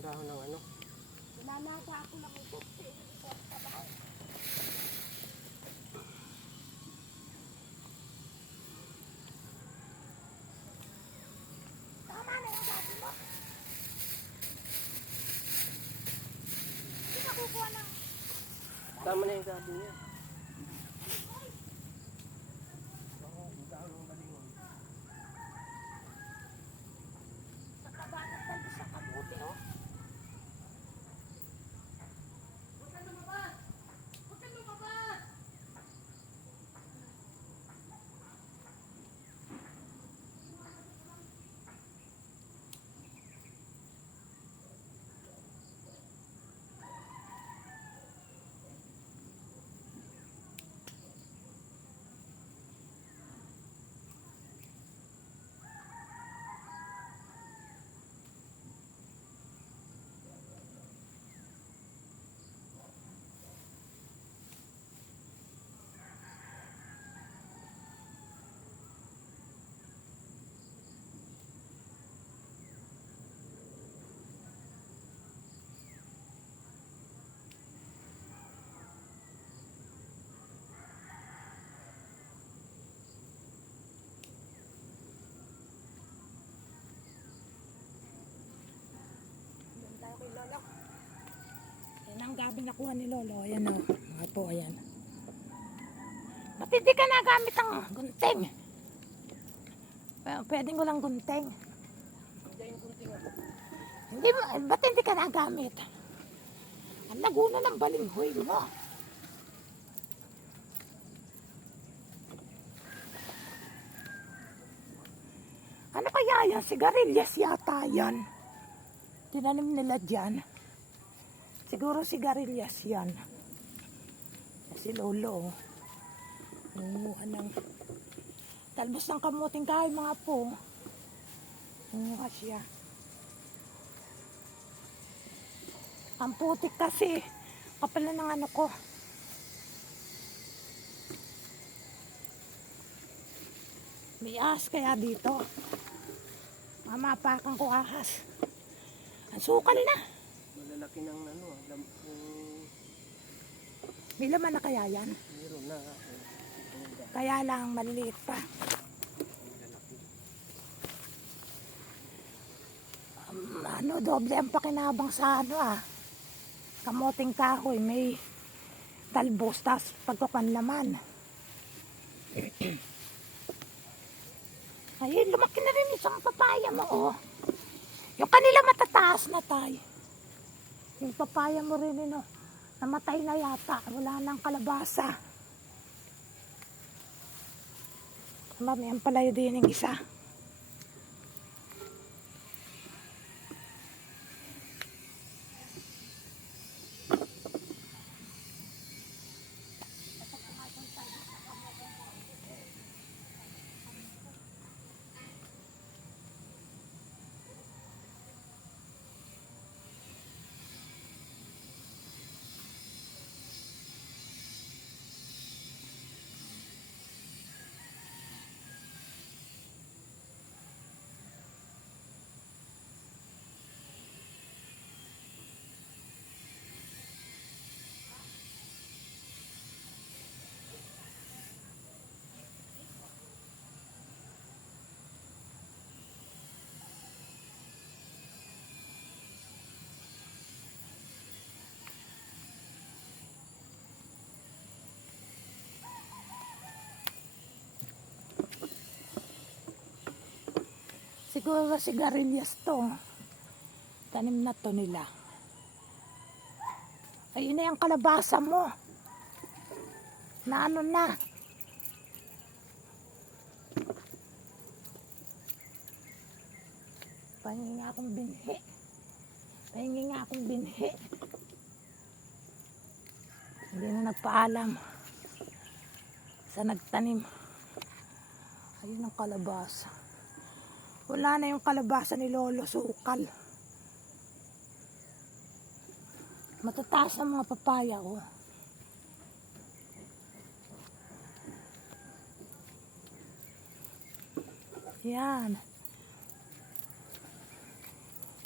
ang dahon ng ano. Nanasa ako ng ito. Tama na yung sabi mo. Hindi ka kukuha ng Tama na yung sabi niya. Gabi nakuha ni Lolo. Ayan o. Mga po, ayan. Ba't hindi ka nagamit ang gunting? Pwedeng ko lang gunting. Hindi mo, ba't hindi ka nagamit? Ang laguna ng balinghoy mo. Ano kaya yan? Sigarilyas yata yan. Tinanim nila dyan. Siguro sigarilyas yan. Si Lolo. Nangunguha ng talbos ng kamuting kahoy mga po. Nangunguha siya. Ang putik kasi. Kapal na ng ano ko. May ahas kaya dito. Mamapakan ko ahas. Ang sukal na. Malalaki ng ano, ah, lam, yung May laman na kaya yan? meron na. ah, dahon, Kaya lang maliliit pa. Um, ano, doble ang pakinabang sa ano ah. Kamoting kahoy, may talbos, tas pagkakanlaman. Ayun, lumaki na rin isang papaya mo, oh. Yung kanila matataas na tay. Yung papaya mo rin, no, namatay na yata. Wala nang kalabasa. Mami, ang palayo din yung isa. Siguro sigarilyas to. Tanim na to nila. Ayun na yung kalabasa mo. Na ano na. Pahingi nga akong binhi. Pahingi nga akong binhi. Hindi na nagpaalam. Sa nagtanim. Ayun ang kalabasa. Wala na yung kalabasa ni Lolo Sukal. Matataas ang mga papaya ko. Yan.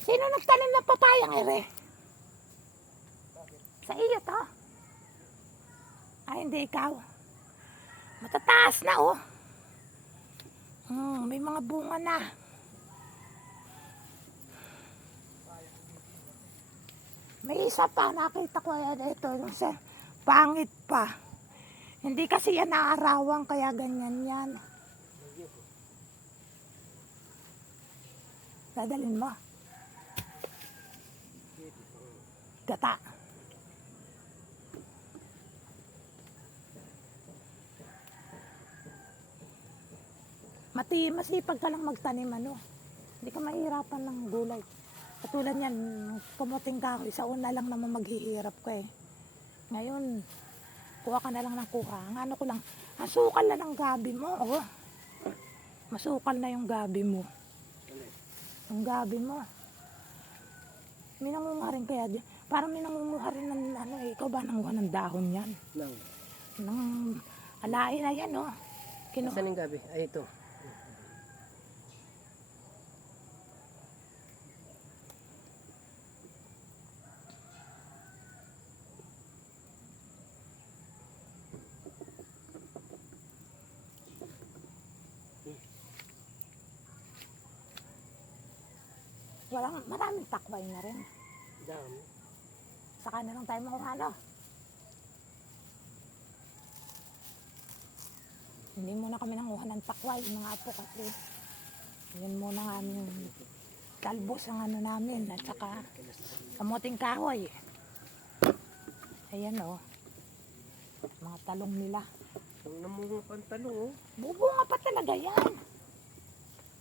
Si Sino nagtanim ng papayang ere? Sa iyo to. Ay, hindi ikaw. Matataas na oh. Hmm, may mga bunga na. May isa pa, nakita ko yan ito. Sa pangit pa. Hindi kasi yan naarawang, kaya ganyan yan. Dadalin mo. Gata. Mati, masipag ka lang magtanim ano. Hindi ka mahirapan ng gulay. Katulad yan, kumuting kahoy, sa una lang naman maghihirap ka eh. Ngayon, kuha ka na lang ng kuha. Ang ano ko lang, asukal na ng gabi mo. Oh. Masukal na yung gabi mo. Yung gabi mo. May nangunga rin kaya. Parang may nangunguha rin ng ano eh. Ikaw ba nanguha ng dahon yan? Nang. Ng alain na yan oh. Kinu Saan yung gabi? Ay, ito. Walang, maraming takway na rin. Dami. Saka na lang tayo makuha no. Hindi muna kami nanguha ng takway, mga apo kasi. Yun muna ang aming talbos ang ano namin at saka kamuting kahoy. Ayan oh. Mga talong nila. Yung namunga pantalong, oh. Bubunga pa talaga yan.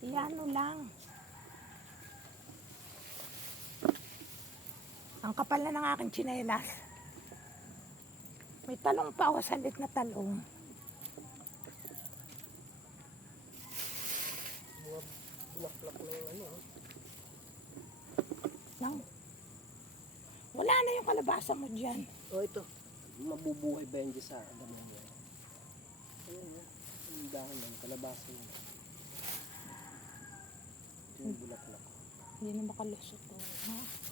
Iano lang. Ang kapal na ng aking tsinelas. May talong pa o salit na talong. Mga bulaklak ng ano. Nang, wala na yung kalabasa mo dyan. Oh, ito. Mabubuhay ba yan sa damo niya? Ayan, oh. Yung dahon ng kalabasa niya. Ito yung bulaklak. Hindi na makalusot to. Ha?